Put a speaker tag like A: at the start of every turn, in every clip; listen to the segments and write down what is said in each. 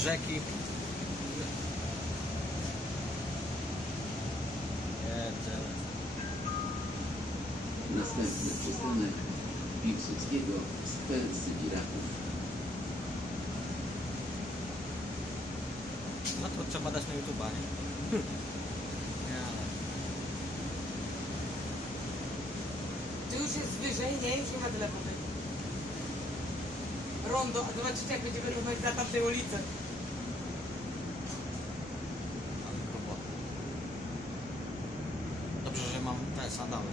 A: rzeki.
B: Następny przystanek Piłsudskiego z Persybiraków.
A: No to trzeba dać na YouTube'a, nie? Nie, ale...
C: Tu już jest wyżej, nie? Już nie ma tyle wody. Rondo, a zobaczycie jak będziemy rozmawiać za tamtej ulicy.
A: Ale grubo. Dobrze, że mam te sandały.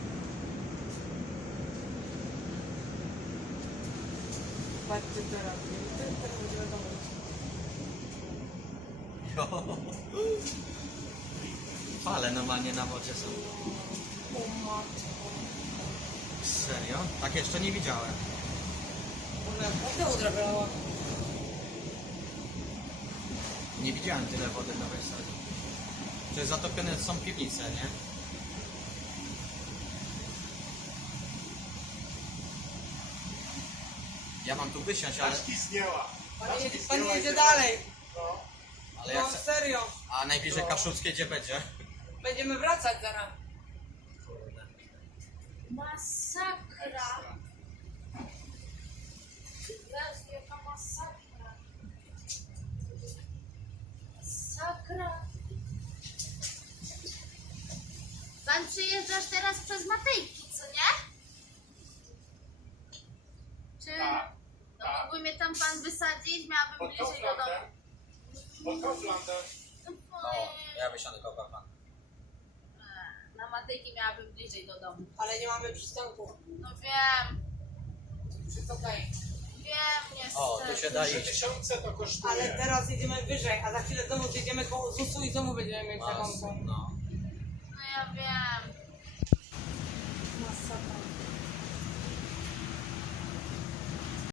C: Patrzcie teraz, nie? Teraz będziemy domu.
A: Fale normalnie na wodzie są.
C: O matko.
A: Serio? Tak jeszcze nie widziałem.
C: Ona naprawdę odrabiała.
A: Nie widziałem tyle wody na Wejsadzie. Czy zatopione są piwnice, nie? Ja mam tu wysiąść, ale...
D: Paczki zdjęła.
C: Pan jedzie dalej.
D: No.
A: Ale ja
C: No
A: chcę...
C: serio.
A: A najbliżej Kaszuckie gdzie będzie?
C: Będziemy wracać zaraz.
E: Masakra! Jezu, jaka masakra! Masakra! Pan przyjeżdżasz teraz przez Matejki, co nie? Czy
D: Tak,
E: no,
D: tak.
E: mógłby mnie tam pan wysadzić? Miałabym
D: Pod
E: bliżej do
D: Kauflandem.
E: domu.
D: Pod Kauflandem.
A: No, ja wysiądę kogo pan.
E: Na Matejki miałabym bliżej do domu.
C: Ale nie mamy przystanku.
E: No wiem,
C: Wszystko okej.
E: wiem, niestety.
A: O, tu się da iść.
D: 3000 to kosztuje.
C: Ale teraz jedziemy wyżej, a za chwilę znowu zjedziemy koło ZUS-u i znowu będziemy mieć taką.
A: No.
E: No ja wiem.